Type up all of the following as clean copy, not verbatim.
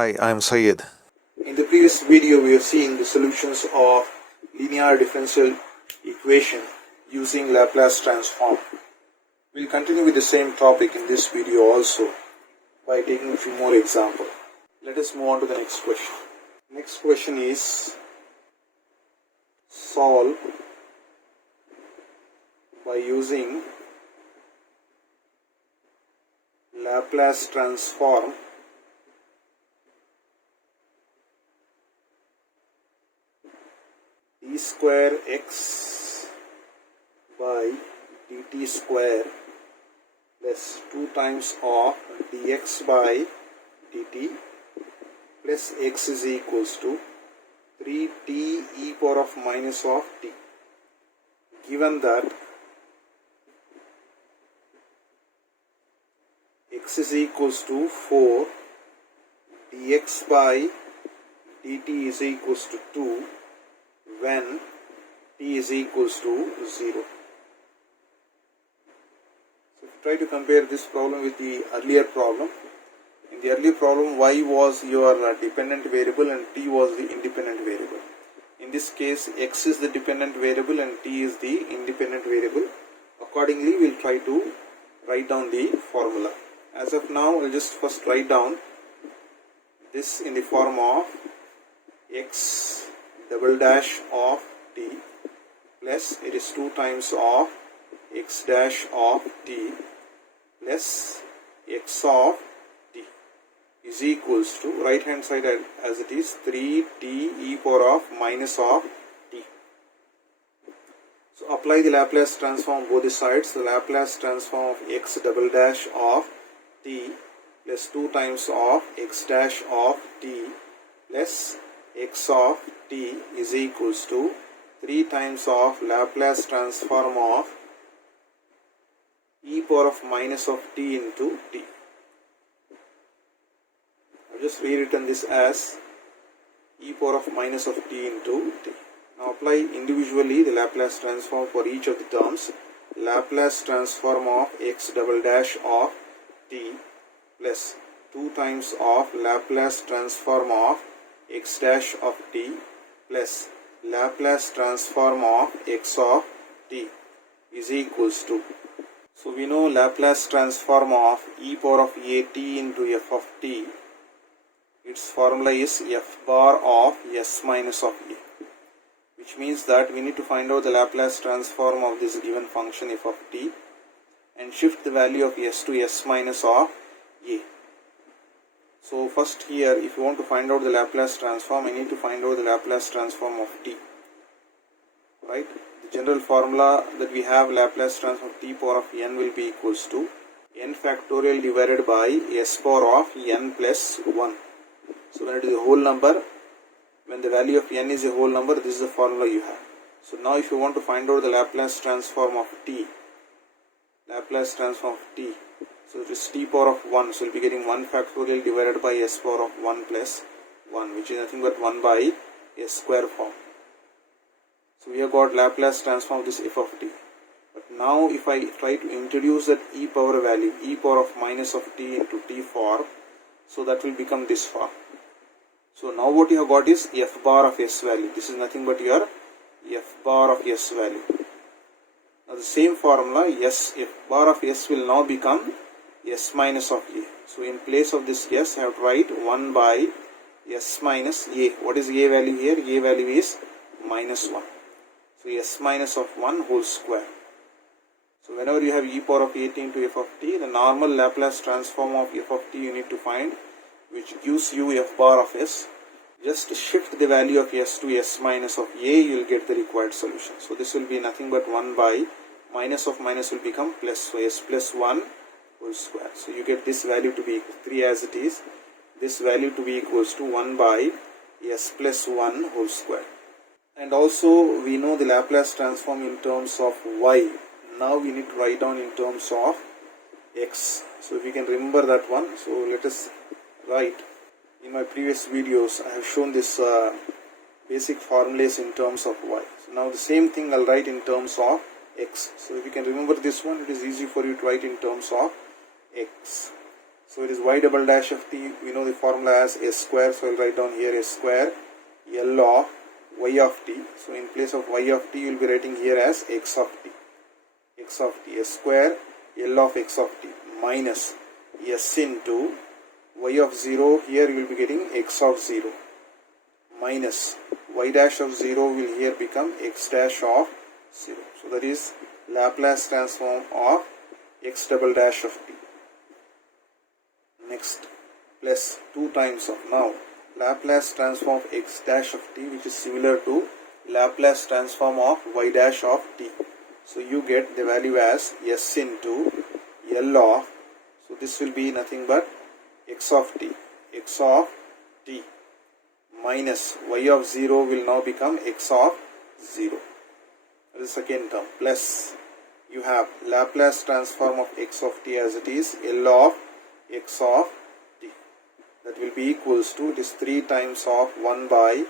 Hi, I'm Syed. In the previous video, we have seen the solutions of linear differential equation using Laplace transform. We'll continue with the same topic in this video also by taking a few more examples. Let us move on to the next question. Next question is solve by using Laplace transform d square x by dt square plus 2 times of dx by dt plus x is equals to 3t e power of minus of t. Given that x is equals to 4, dx by dt is equals to 2 when t is equals to 0. So if you try to compare this problem with the earlier problem, in the earlier problem y was your dependent variable and t was the independent variable. In this case x is the dependent variable and t is the independent variable. Accordingly we will try to write down the formula. As of now we will just first write down this in the form of x double dash of t plus it is 2 times of x dash of t plus x of t is equals to right hand side as it is 3t e power of minus of t. So apply the Laplace transform both the sides. The Laplace transform of x double dash of t plus 2 times of x dash of t plus x of t is equals to 3 times of Laplace transform of e power of minus of t into t. I have just rewritten this as e power of minus of t into t. Now apply individually the Laplace transform for each of the terms. Laplace transform of x double dash of t plus 2 times of Laplace transform of x dash of t plus Laplace transform of x of t is equals to, so we know Laplace transform of e power of a t into f of t, its formula is f bar of s minus of a, which means that we need to find out the Laplace transform of this given function f of t and shift the value of s to s minus of a. So first here, if you want to find out the Laplace transform, I need to find out the Laplace transform of t. Right? The general formula that we have, Laplace transform of t power of n will be equals to n factorial divided by s power of n plus 1. So when it is a whole number, when the value of n is a whole number, this is the formula you have. So now if you want to find out the Laplace transform of t, Laplace transform of t, so it is t power of 1, so we will be getting 1 factorial divided by s power of 1 plus 1, which is nothing but 1 by s square form. So we have got Laplace transform of this f of t. But now if I try to introduce that e power value, e power of minus of t into t form, so that will become this form. So now what you have got is f bar of s value. This is nothing but your f bar of s value. Now the same formula, f bar of s will now become s minus of a. So in place of this s, I have to write 1 by s minus a. What is a value here? A value is minus 1. So s minus of 1 whole square. So whenever you have e power of a t into f of t, the normal Laplace transform of f of t you need to find, which gives you f bar of s. Just shift the value of s to s minus of a, you will get the required solution. So this will be nothing but 1 by minus of minus will become plus, so s plus 1 whole square. So you get this value to be 3 as it is, this value to be equals to 1 by s plus 1 whole square. And also we know the Laplace transform in terms of y. Now we need to write down in terms of x. So if you can remember that one, so let us write. In my previous videos I have shown this basic formulas in terms of y. So now the same thing I'll write in terms of x. So if you can remember this one, it is easy for you to write in terms of x. So it is y double dash of t, we know the formula as s square, so I will write down here s square L of y of t. So in place of y of t, you will be writing here as x of t. X of t, s square L of x of t minus s into y of 0, here you will be getting x of 0 minus y dash of 0 will here become x dash of 0. So that is Laplace transform of x double dash of t. Next, plus 2 times of now Laplace transform of x dash of t, which is similar to Laplace transform of y dash of t. So you get the value as s into L of, so this will be nothing but x of t minus y of 0 will now become x of 0. That is the second term, plus you have Laplace transform of x of t as it is L of x of t. That will be equals to, it is 3 times of 1 by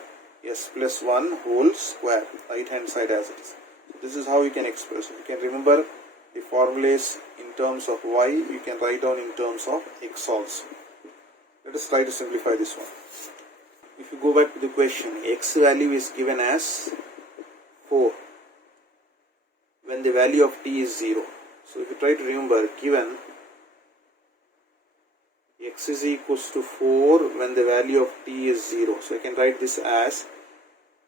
s plus 1 whole square, right hand side as it is. So this is how you can express. You can remember the formulas in terms of y, you can write down in terms of x also. Let us try to simplify this one. If you go back to the question, x value is given as 4 when the value of t is 0. So if you try to remember, given x is equals to 4 when the value of t is 0. So I can write this as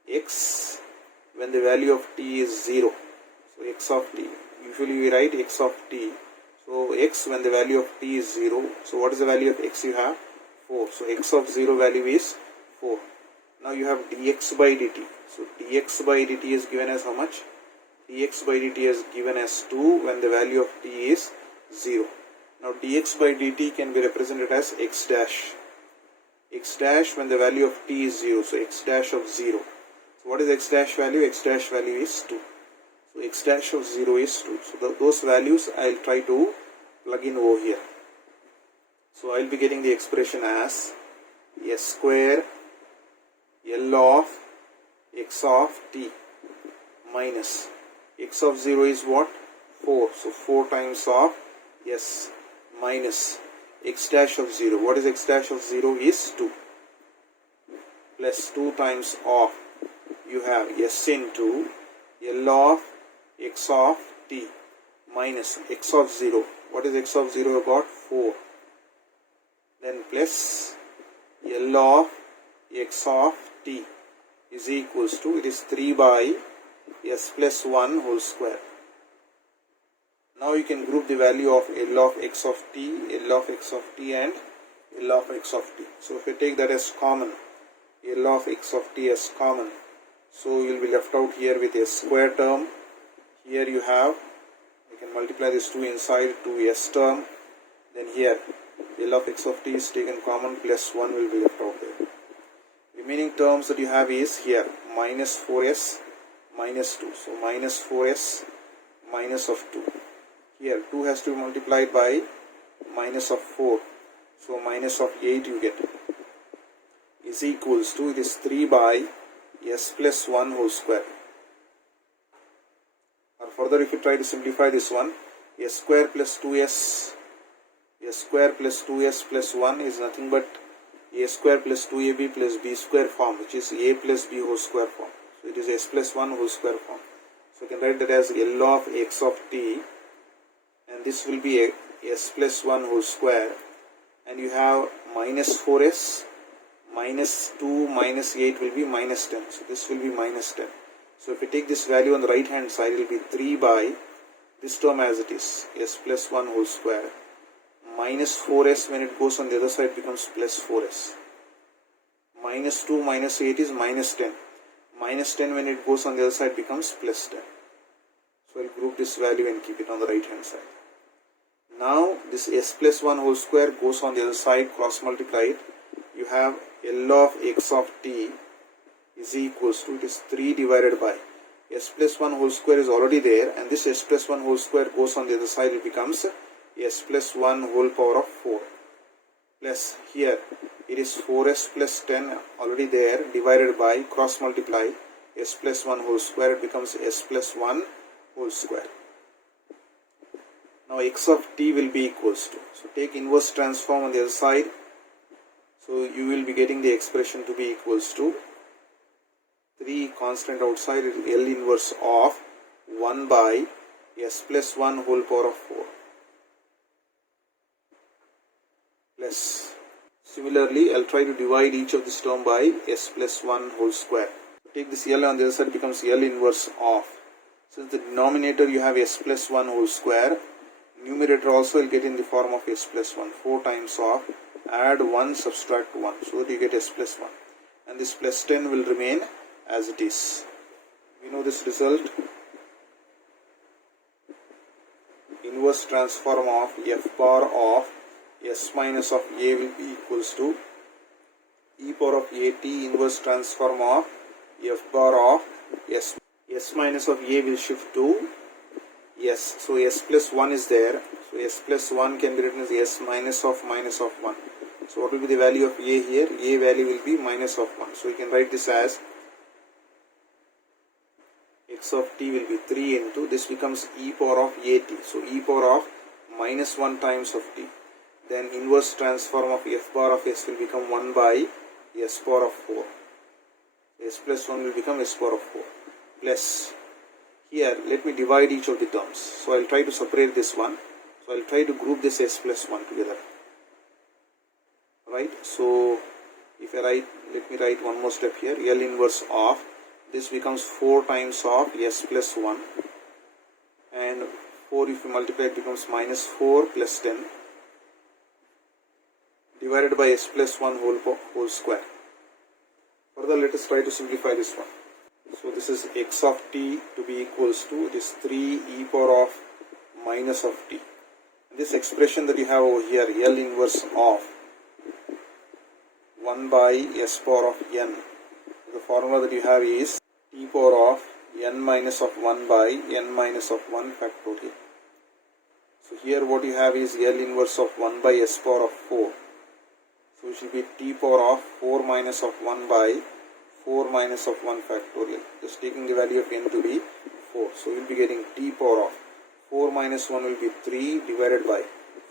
x when the value of t is 0. So x of t. Usually we write x of t. So x when the value of t is 0. So what is the value of x you have? 4. So x of 0 value is 4. Now you have dx by dt. So dx by dt is given as how much? Dx by dt is given as 2 when the value of t is 0. Now dx by dt can be represented as x dash. X dash when the value of t is 0. So x dash of 0. So what is x dash value? X dash value is 2. So x dash of 0 is 2. So those values I will try to plug in over here. So I will be getting the expression as s square L of x of t minus x of 0 is what? 4. So 4 times of s minus x dash of 0. What is x dash of 0 is 2. Plus 2 times of, you have s into L of x of t minus x of 0. What is x of 0? You got 4. Then plus L of x of t is equals to, it is 3 by s plus 1 whole square. Now you can group the value of L of x of t, L of x of t and L of x of t. So if you take that as common, L of x of t as common, so you will be left out here with a square term. Here you have, you can multiply this 2 inside, 2s term. Then here L of x of t is taken common, plus 1 will be left out there. Remaining terms that you have is here minus 4s minus 2. So minus 4s minus of 2. Here 2 has to be multiplied by minus of 4. So minus of 8 you get. Is equals to, it is 3 by s plus 1 whole square. Or further if you try to simplify this one, s square plus 2s, s square plus 2s plus 1 is nothing but a square plus 2ab plus b square form, which is a plus b whole square form. So it is s plus 1 whole square form. So you can write that as L of x of t, and this will be a s plus 1 whole square, and you have minus 4s minus 2 minus 8 will be minus 10. So this will be minus 10. So if you take this value on the right hand side, it will be 3 by this term as it is, s plus 1 whole square, minus 4s when it goes on the other side becomes plus 4s. Minus 2 minus 8 is minus 10. Minus 10 when it goes on the other side becomes plus 10. So I will group this value and keep it on the right hand side. Now this s plus 1 whole square goes on the other side, cross multiply it. You have L of x of t is equals to, it is 3 divided by s plus 1 whole square is already there, and this s plus 1 whole square goes on the other side, it becomes s plus 1 whole power of 4. Plus here it is 4s plus 10 already there, divided by, cross multiply, s plus 1 whole square, it becomes s plus 1 whole square. Now x of t will be equals to, so take inverse transform on the other side, so you will be getting the expression to be equals to 3 constant outside, L inverse of 1 by s plus 1 whole power of 4 plus. Similarly, I'll try to divide each of this term by s plus 1 whole square. Take this L on the other side, it becomes L inverse of. Since the denominator you have s plus 1 whole square, numerator also will get in the form of s plus 1. 4 times of, add 1, subtract 1. So that you get s plus 1. And this plus 10 will remain as it is. We know this result. Inverse transform of f bar of s minus of a will be equals to e power of at inverse transform of f bar of s minus of a will shift to s. So s plus 1 is there. So s plus 1 can be written as s minus of 1. So what will be the value of a here? A value will be minus of 1. So you can write this as x of t will be 3 into, this becomes e power of at. So e power of minus 1 times of t. Then inverse transform of f bar of s will become 1 by s power of 4. S plus 1 will become s power of 4 plus. Here let me divide each of the terms. So I will try to separate this one. So I will try to group this s plus 1 together. Right. So if I write, let me write one more step here. L inverse of, this becomes 4 times of s plus 1. And 4 if you multiply it becomes minus 4 plus 10. Divided by s plus 1 whole square. Further, let us try to simplify this one. So this is x of t to be equals to this 3 e power of minus of t. This expression that you have over here, L inverse of 1 by s power of n. The formula that you have is t power of n minus of 1 by n minus of 1 factorial. So here what you have is L inverse of 1 by s power of 4. So it should be t power of 4 minus of 1 by 4 minus of 1 factorial. Just taking the value of n to be 4. So we will be getting t power of 4 minus 1 will be 3 divided by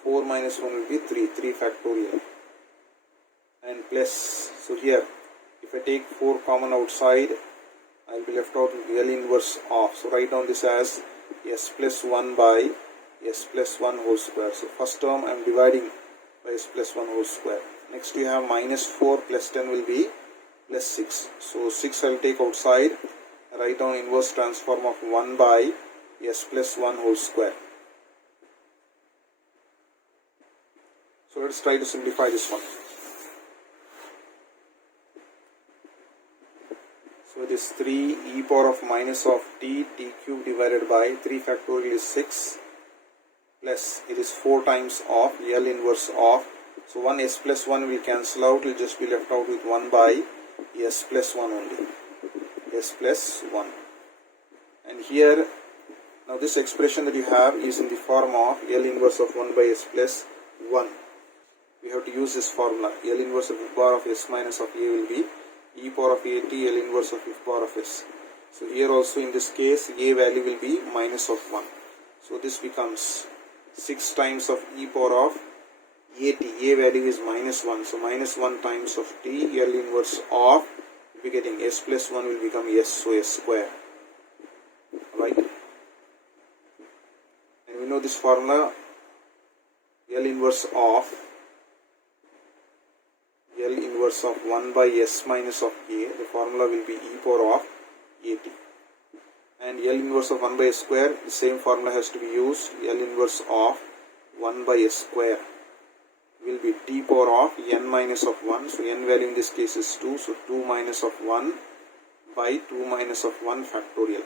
4 minus 1 will be 3 factorial. And plus, so here if I take 4 common outside, I will be left out with L inverse of. So write down this as s plus 1 by s plus 1 whole square. So first term I am dividing by s plus 1 whole square. Next we have minus 4 plus 10 will be plus 6. So 6 I will take outside. Write down inverse transform of 1 by s plus 1 whole square. So let's try to simplify this one. So this 3 e power of minus of t cube divided by 3 factorial is 6 plus it is 4 times of L inverse of. So 1 s plus 1 will cancel out, will just be left out with 1 by s plus 1 only. S plus 1. And here, now this expression that you have is in the form of L inverse of 1 by s plus 1. We have to use this formula. L inverse of f bar of s minus of a will be e power of at L inverse of f bar of s. So here also in this case, a value will be minus of 1. So this becomes 6 times of e power of at, a value is minus 1, so minus 1 times of t, L inverse of, we will be getting s plus 1 will become s, so s square, right? And we know this formula, L inverse of 1 by s minus of a, the formula will be e power of at. And L inverse of 1 by s square, the same formula has to be used, L inverse of 1 by s square will be t power of n minus of 1. So n value in this case is 2. So 2 minus of 1 by 2 minus of 1 factorial.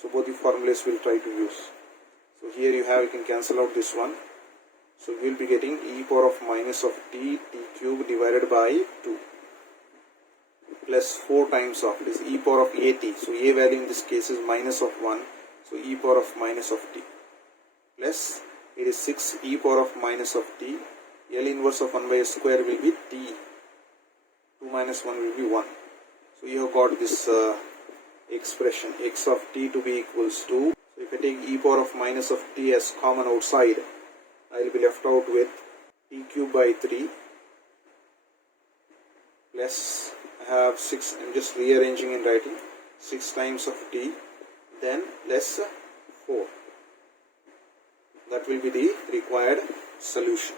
So both the formulas we'll try to use. So here you can cancel out this one. So we will be getting e power of minus of t cube divided by 2 plus 4 times of this e power of at. So a value in this case is minus of 1. So e power of minus of t plus it is 6 e power of minus of t. L inverse of 1 by s square will be t. 2 minus 1 will be 1. So you have got this expression x of t to be equals to, so If I take e power of minus of t as common outside, I will be left out with t cube by 3 plus I have 6, I am just rearranging and writing 6 times of t, then less 4. That will be the required solution.